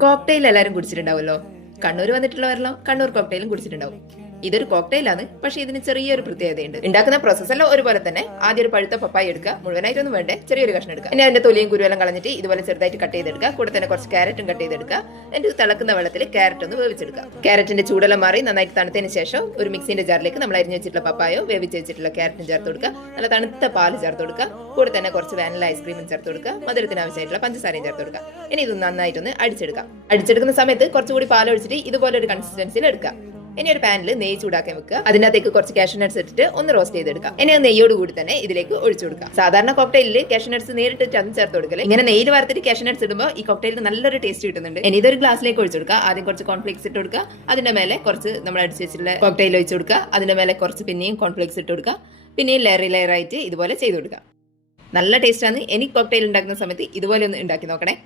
Cocktail എല്ലാവരും കുടിച്ചിട്ടുണ്ടാവുമല്ലോ. കണ്ണൂർ വന്നിട്ടുള്ളവരെല്ലാം കണ്ണൂർ കോക്ടെയിലും കുടിച്ചിട്ടുണ്ടാവും. ഇതൊരു കോക്ടെയിലാണ്, പക്ഷെ ഇതിന് ചെറിയൊരു പ്രത്യേകതയുണ്ട്. ഉണ്ടാക്കുന്ന പ്രോസസ് എല്ലാം ഒരുപോലെ തന്നെ. ആദ്യം ഒരു പഴുത്ത പപ്പായ എടുക്കുക, മുഴുവനായിട്ടൊന്നും വേണ്ടേ, ചെറിയൊരു കഷ്ണം എടുക്കുക. ഇനി അതിന്റെ തൊലിയും കുരുവെല്ലാം കളഞ്ഞിട്ട് ഇതുപോലെ ചെറുതായിട്ട് കട്ട് ചെയ്തെടുക്കുക. കൂടെ തന്നെ കുറച്ച് ക്യാരറ്റും കട്ട് ചെയ്തെടുക്കുക. എന്നിട്ട് തിളക്കുന്ന വെള്ളത്തിൽ ക്യാരറ്റ് ഒന്ന് വേവിച്ചെടുക്കുക. ക്യാരറ്റിന്റെ ചൂടെല്ലാം മാറി നന്നായിട്ട് തണുത്തതിന് ശേഷം ഒരു മിക്സിന്റെ ജാറിലേക്ക് നമ്മൾ അരിഞ്ഞു വെച്ചിട്ടുള്ള പപ്പായോ വേവിച്ച് വെച്ചിട്ടുള്ള ക്യാരറ്റും ചേർത്ത് കൊടുക്കുക. നല്ല തണുത്ത പാല് ചേർത്ത് കൊടുക്കുക. കൂടെ തന്നെ കുറച്ച് വാനില ഐസ്ക്രീമും ചേർത്ത് കൊടുക്കുക. മധുരത്തിന് ആവശ്യമായിട്ടുള്ള പഞ്ചസാരയും ചേർത്ത് കൊടുക്കുക. ഇനി ഇത് നന്നായിട്ടൊന്ന് അടിച്ചെടുക്കാം. അടിച്ചെടുക്കുന്ന സമയത്ത് കുറച്ചുകൂടി പാൽ ഒഴിച്ചിട്ട് ഇതുപോലെ ഒരു കൺസിസ്റ്റൻസിയിൽ എടുക്കുക. ഇനി ഒരു പാനിൽ നെയ്യ് ചൂടാക്കാൻ വെക്കുക. അതിനകത്തേക്ക് കുറച്ച് കാഷ്യൂ നട്ട്സ് ഇട്ടിട്ട് ഒന്ന് റോസ്റ്റ് ചെയ്തെടുക്കാം. ഇനി നെയ്യോട് കൂടി തന്നെ ഇതിലേക്ക് ഒഴിച്ചു കൊടുക്കാം. സാധാരണ കോക്ടെയിലിൽ കാഷ്യൂ നട്ട്സ് നേരിട്ട് അത് ചേർത്ത് കൊടുക്കല്. ഇങ്ങനെ നെയ്യിൽ വറുത്തിട്ട് കാഷ്യൂ നട്ട്സ് ഇടുമ്പോൾ ഈ കോക്ടെയിലിന് നല്ലൊരു ടേസ്റ്റ് കിട്ടുന്നുണ്ട്. ഇനി ഇതൊരു ഗ്ലാസ്സിലേക്ക് ഒഴിച്ചു കൊടുക്കുക. ആദ്യം കുറച്ച് കോൺഫ്ലേക്സ് ഇട്ട് കൊടുക്കുക. അതിന്റെ മേലെ കുറച്ച് നമ്മൾ അടിച്ചു വെച്ചിട്ടുള്ള കോക്ടെയിൽ ഒഴിച്ചു കൊടുക്കുക. അതിന്റെ മേലെ കുറച്ച് പിന്നെയും കോൺഫ്ലേക്സ് ഇട്ട് കൊടുക്കുക. പിന്നെയും ലെയർ ആയിട്ട് ഇതുപോലെ ചെയ്ത് കൊടുക്കുക. നല്ല ടേസ്റ്റാണ്. എനിക്ക് കോക്ടെയിൽ ഉണ്ടാക്കുന്ന സമയത്ത് ഇതുപോലെ ഒന്ന് ഉണ്ടാക്കി നോക്കണേ.